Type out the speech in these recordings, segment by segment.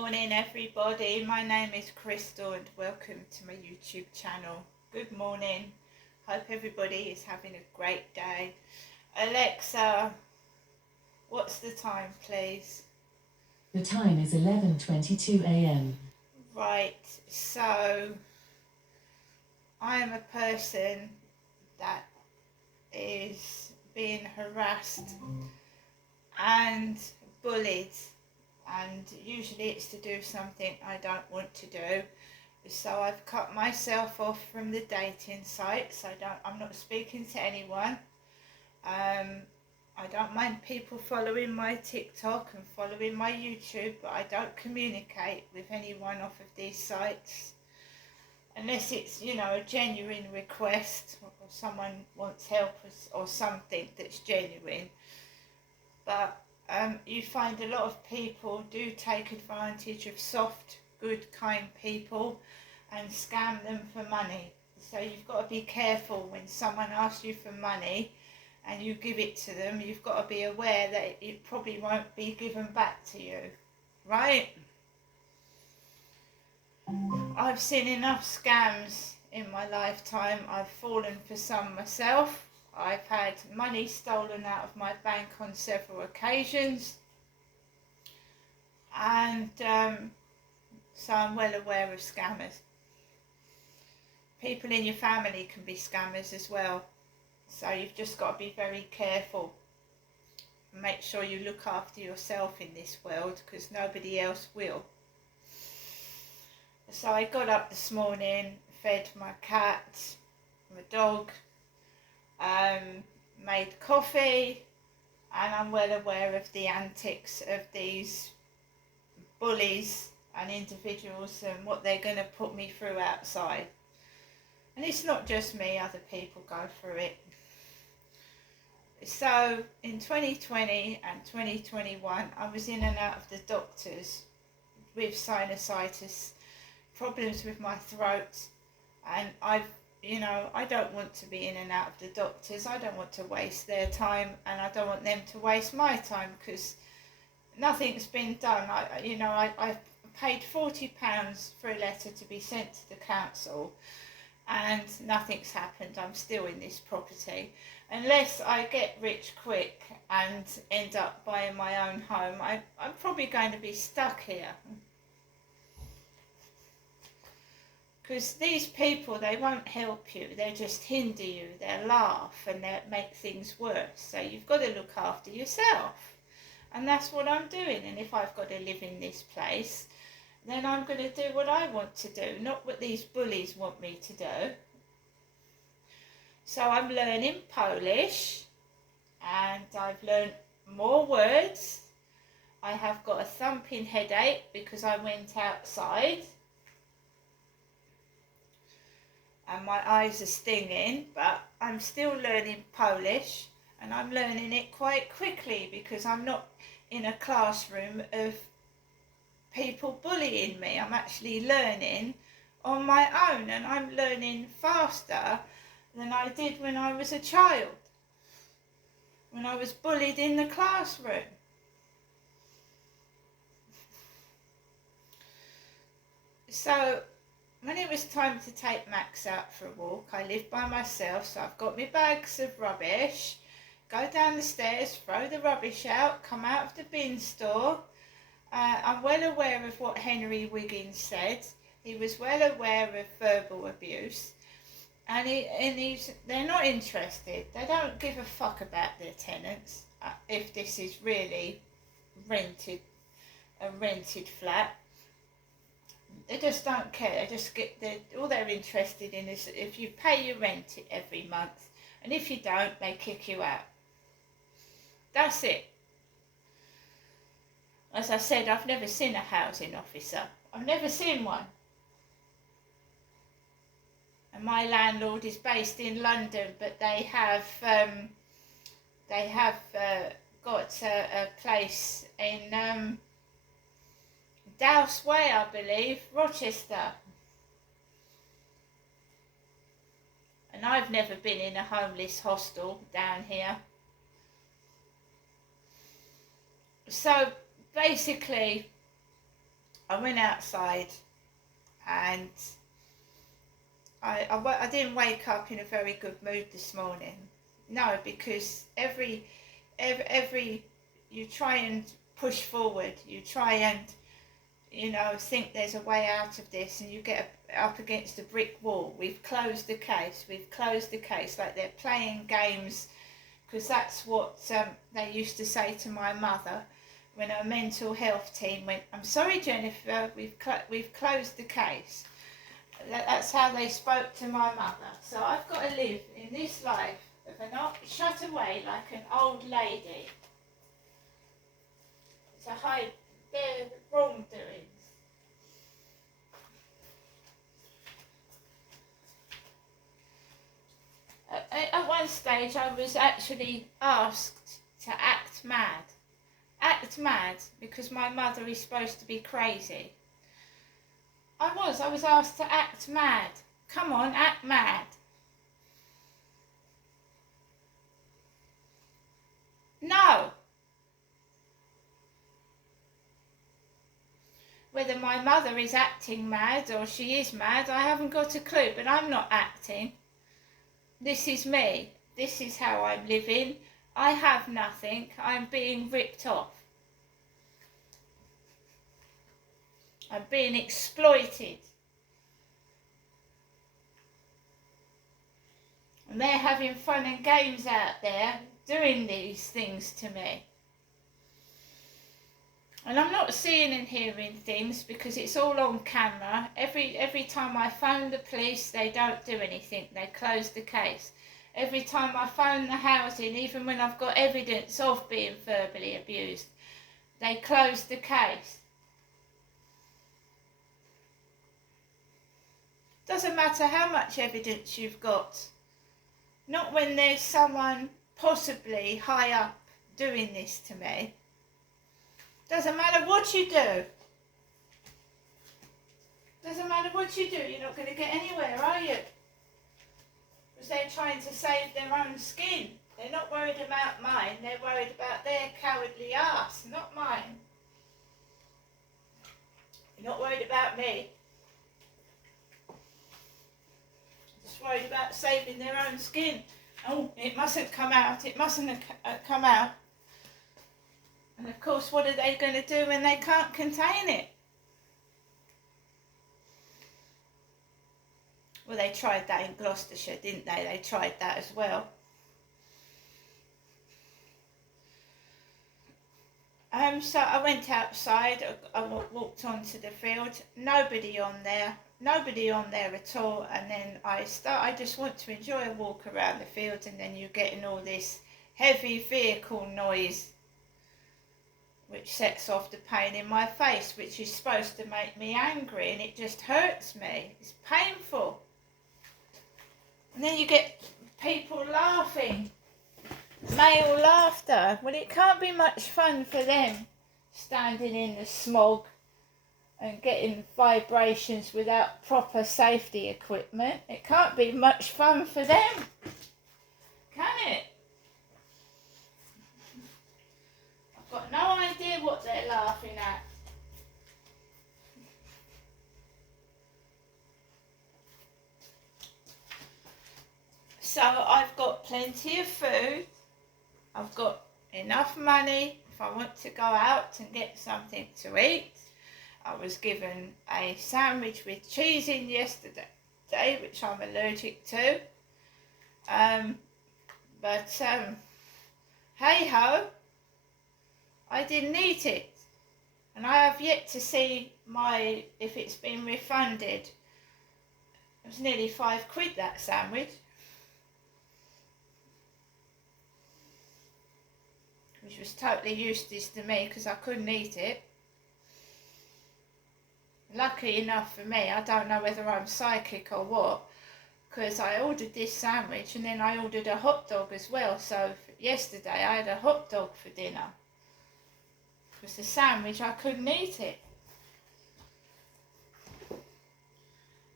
morning everybody, my name is Crystal and welcome to my YouTube channel. Good morning, hope everybody is having a great day. Alexa, what's the time please? The time is 11:22 a.m. Right, so I am a person that is being harassed and bullied, and usually it's to do something I don't want to do. So I've cut myself off from the dating sites. I'm not speaking to anyone. I don't mind people following my TikTok and following my YouTube, but I don't communicate with anyone off of these sites unless it's, a genuine request or someone wants help or something that's genuine. But you find a lot of people do take advantage of soft, good, kind people and scam them for money. So you've got to be careful when someone asks you for money and you give it to them. You've got to be aware that it probably won't be given back to you, right? I've seen enough scams in my lifetime. I've fallen for some myself. I've had money stolen out of my bank on several occasions, and so I'm well aware of scammers. People in your family can be scammers as well, so you've just got to be very careful. Make sure you look after yourself in this world, because nobody else will. So I got up this morning, fed my cat, my dog, made coffee, and I'm well aware of the antics of these bullies and individuals and what they're going to put me through outside. And it's not just me, other people go through it. So in 2020 and 2021 I was in and out of the doctors with sinusitis, problems with my throat, and I don't want to be in and out of the doctors. I don't want to waste their time, and I don't want them to waste my time, because nothing's been done. I paid £40 for a letter to be sent to the council, and nothing's happened. I'm still in this property. Unless I get rich quick and end up buying my own home, I'm probably going to be stuck here. Because these people, they won't help you, they'll just hinder you, they'll laugh and they'll make things worse. So you've got to look after yourself. And that's what I'm doing. And if I've got to live in this place, then I'm going to do what I want to do, not what these bullies want me to do. So I'm learning Polish, and I've learned more words. I have got a thumping headache because I went outside. And my eyes are stinging, but I'm still learning Polish, and I'm learning it quite quickly because I'm not in a classroom of people bullying me. I'm actually learning on my own, and I'm learning faster than I did when I was a child, when I was bullied in the classroom. So when it was time to take Max out for a walk, I live by myself, so I've got my bags of rubbish, go down the stairs, throw the rubbish out, come out of the bin store. I'm well aware of what Henry Wiggins said. He was well aware of verbal abuse, and they're not interested. They don't give a fuck about their tenants, if this is really a rented flat. They just don't care. All they're interested in is if you pay your rent every month, and if you don't, they kick you out. That's it. As I said, I've never seen a housing officer. I've never seen one. And my landlord is based in London, but they have got a place in Dowse Way, I believe, Rochester. And I've never been in a homeless hostel down here. So basically, I went outside and I didn't wake up in a very good mood this morning. No, because every you try and push forward, you try and think there's a way out of this, and you get up against a brick wall. We've closed the case, like they're playing games, because that's what they used to say to my mother when her mental health team went, "I'm sorry, Jennifer, we've closed the case." That's how they spoke to my mother. So I've got to live in this life of not shut away like an old lady to hide their wrongdoings. At one stage I was actually asked to act mad. Act mad because my mother is supposed to be crazy. I was asked to act mad. Come on, act mad. No. Whether my mother is acting mad or she is mad, I haven't got a clue, but I'm not acting. This is me. This is how I'm living. I have nothing. I'm being ripped off. I'm being exploited. And they're having fun and games out there doing these things to me. And I'm not seeing and hearing things because it's all on camera. Every time I phone the police, they don't do anything. They close the case. Every time I phone the housing, even when I've got evidence of being verbally abused, they close the case. Doesn't matter how much evidence you've got. Not when there's someone possibly high up doing this to me. Doesn't matter what you do. Doesn't matter what you do, you're not going to get anywhere, are you? Because they're trying to save their own skin. They're not worried about mine, they're worried about their cowardly ass, not mine. You're not worried about me. Just worried about saving their own skin. Oh, it mustn't come out, it mustn't come out. And of course, what are they going to do when they can't contain it? Well, they tried that in Gloucestershire, didn't they? They tried that as well. So I went outside, I walked onto the field, nobody on there at all, and then I just want to enjoy a walk around the field, and then you're getting all this heavy vehicle noise, which sets off the pain in my face, which is supposed to make me angry, and it just hurts me. It's painful. And then you get people laughing, male laughter. Well, it can't be much fun for them, standing in the smog and getting vibrations without proper safety equipment. It can't be much fun for them, can it? I've got no idea what they're laughing at. So I've got plenty of food. I've got enough money if I want to go out and get something to eat. I was given a sandwich with cheese in yesterday, which I'm allergic to. But hey ho, I didn't eat it. And I have yet to see if it's been refunded. It was nearly £5, that sandwich. Which was totally useless to me because I couldn't eat it. Lucky enough for me, I don't know whether I'm psychic or what, because I ordered this sandwich and then I ordered a hot dog as well. So yesterday I had a hot dog for dinner. Because the sandwich, I couldn't eat it.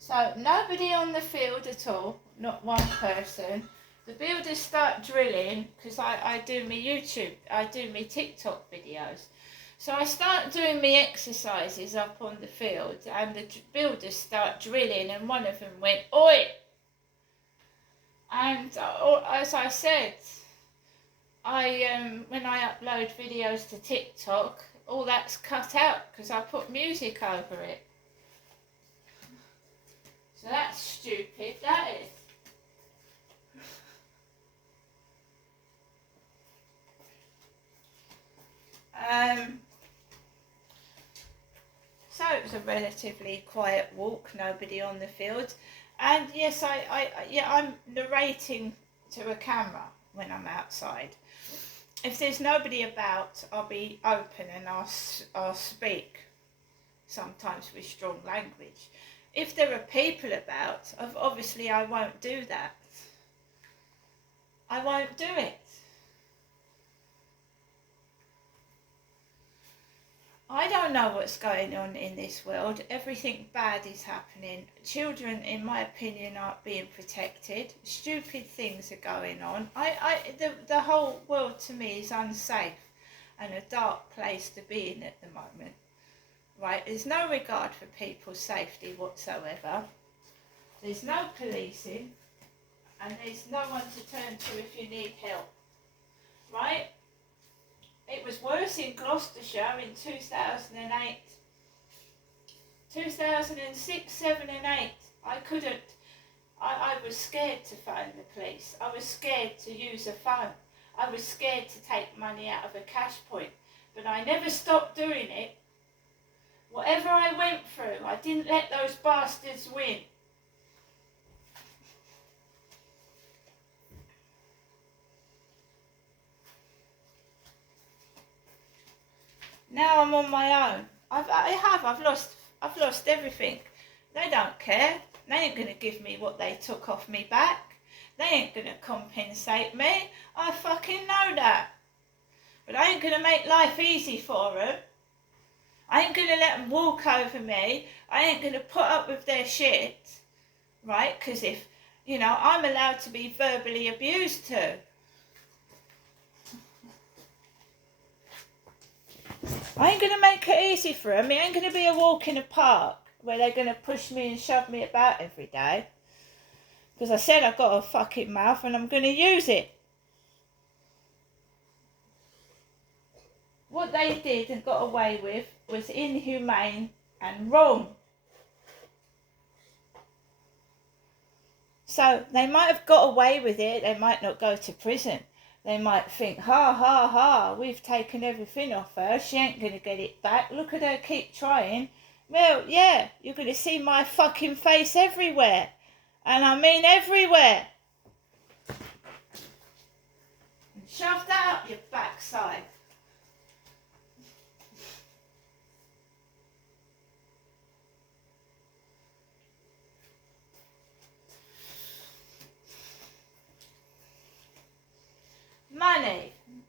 So nobody on the field at all, not one person. The builders start drilling because I do my YouTube, I do my TikTok videos. So I start doing my exercises up on the field, and the builders start drilling, and one of them went, "Oi!" And as I said, when I upload videos to TikTok, all that's cut out because I put music over it. So that's stupid, that is. So it was a relatively quiet walk, nobody on the field. And yes, I'm narrating to a camera when I'm outside. If there's nobody about, I'll be open and I'll speak, sometimes with strong language. If there are people about, obviously I won't do that. I won't do it. I don't know what's going on in this world. Everything bad is happening. Children, in my opinion, aren't being protected. Stupid things are going on. The whole world to me is unsafe and a dark place to be in at the moment. Right? There's no regard for people's safety whatsoever. There's no policing, and there's no one to turn to if you need help. Right? It was worse in Gloucestershire in 2008. 2006, 7 and 8. I was scared to phone the police. I was scared to use a phone. I was scared to take money out of a cash point. But I never stopped doing it. Whatever I went through, I didn't let those bastards win. Now I'm on my own. I've lost everything. They don't care. They ain't gonna give me what they took off me back. They ain't gonna compensate me. I fucking know that. But I ain't gonna make life easy for them. I ain't gonna let them walk over me. I ain't gonna put up with their shit. Right? Because if, I'm allowed to be verbally abused too. I ain't going to make it easy for them. It ain't going to be a walk in a park where they're going to push me and shove me about every day. Because I said I've got a fucking mouth and I'm going to use it. What they did and got away with was inhumane and wrong. So they might have got away with it. They might not go to prison. They might think, ha, ha, ha, we've taken everything off her. She ain't going to get it back. Look at her keep trying. Well, yeah, you're going to see my fucking face everywhere. And I mean everywhere. And shove that up your backside.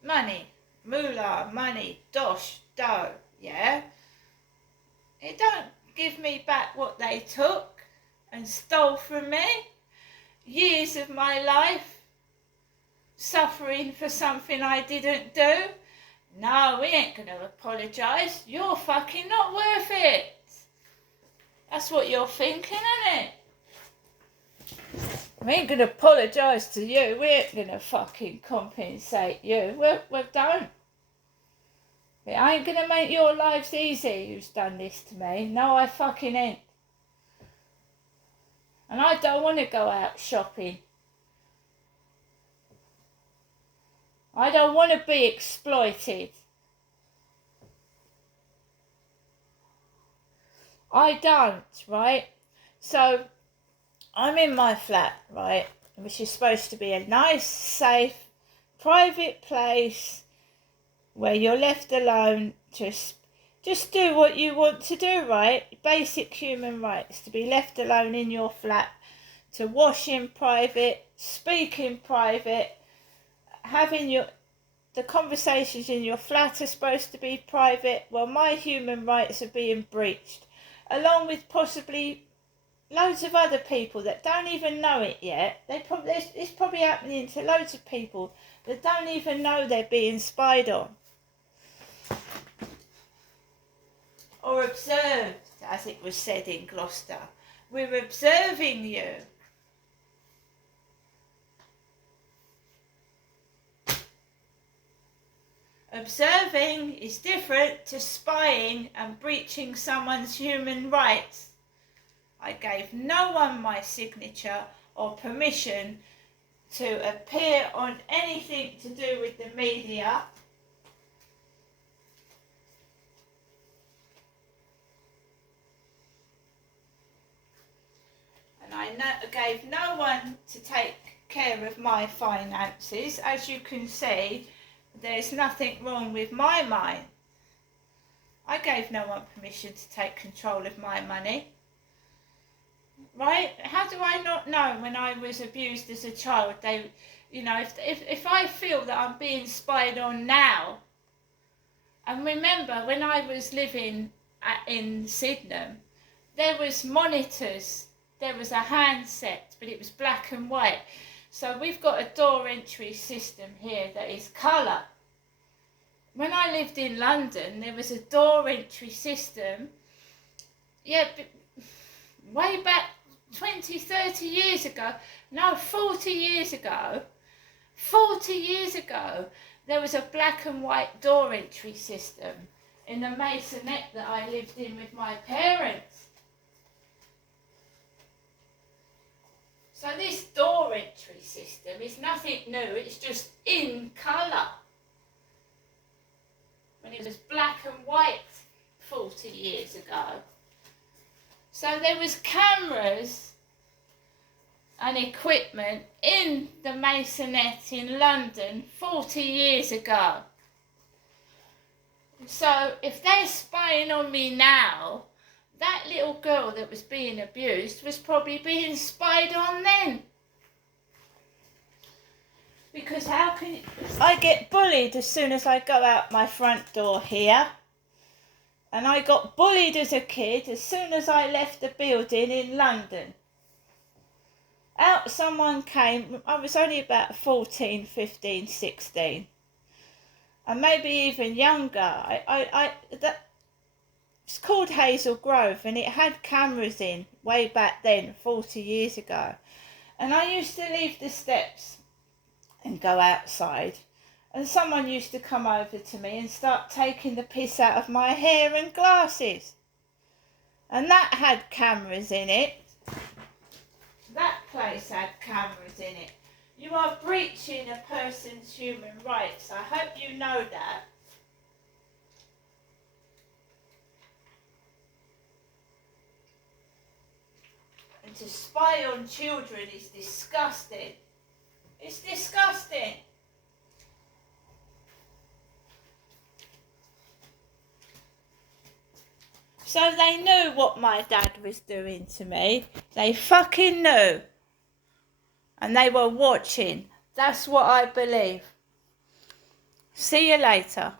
Money, moolah, money, dosh, dough, yeah? It don't give me back what they took and stole from me. Years of my life suffering for something I didn't do. No, we ain't going to apologise. You're fucking not worth it. That's what you're thinking, isn't it? We ain't going to apologise to you. We ain't going to fucking compensate you. We don't. It ain't going to make your lives easy who's done this to me. No, I fucking ain't. And I don't want to go out shopping. I don't want to be exploited. I don't, right? So I'm in my flat, right, which is supposed to be a nice, safe, private place where you're left alone to just do what you want to do, right? Basic human rights, to be left alone in your flat, to wash in private, speak in private, the conversations in your flat are supposed to be private. Well, my human rights are being breached, along with possibly loads of other people that don't even know it yet. It's probably happening to loads of people that don't even know they're being spied on. or observed, as it was said in Gloucester. We're observing you. Observing is different to spying and breaching someone's human rights. I gave no one my signature or permission to appear on anything to do with the media. And I gave no one to take care of my finances. As you can see, there's nothing wrong with my mind. I gave no one permission to take control of my money. Right? How do I not know when I was abused as a child? They, if I feel that I'm being spied on now, and remember when I was living in Sydenham, there was monitors, there was a handset, but it was black and white. So we've got a door entry system here that is colour. When I lived in London, there was a door entry system, way back 20, 30 years ago, no, 40 years ago, there was a black and white door entry system in the maisonette that I lived in with my parents. So this door entry system is nothing new, it's just in colour. When it was black and white 40 years ago. So there was cameras and equipment in the maisonette in London 40 years ago. So if they're spying on me now, that little girl that was being abused was probably being spied on then. Because I get bullied as soon as I go out my front door here. And I got bullied as a kid as soon as I left the building in London. Out someone came, I was only about 14, 15, 16. And maybe even younger. It's called Hazel Grove and it had cameras in way back then, 40 years ago. And I used to leave the steps and go outside, and someone used to come over to me and start taking the piss out of my hair and glasses. And that had cameras in it. That place had cameras in it. You are breaching a person's human rights. I hope you know that. And to spy on children is disgusting. It's disgusting. So they knew what my dad was doing to me. They fucking knew. And they were watching. That's what I believe. See you later.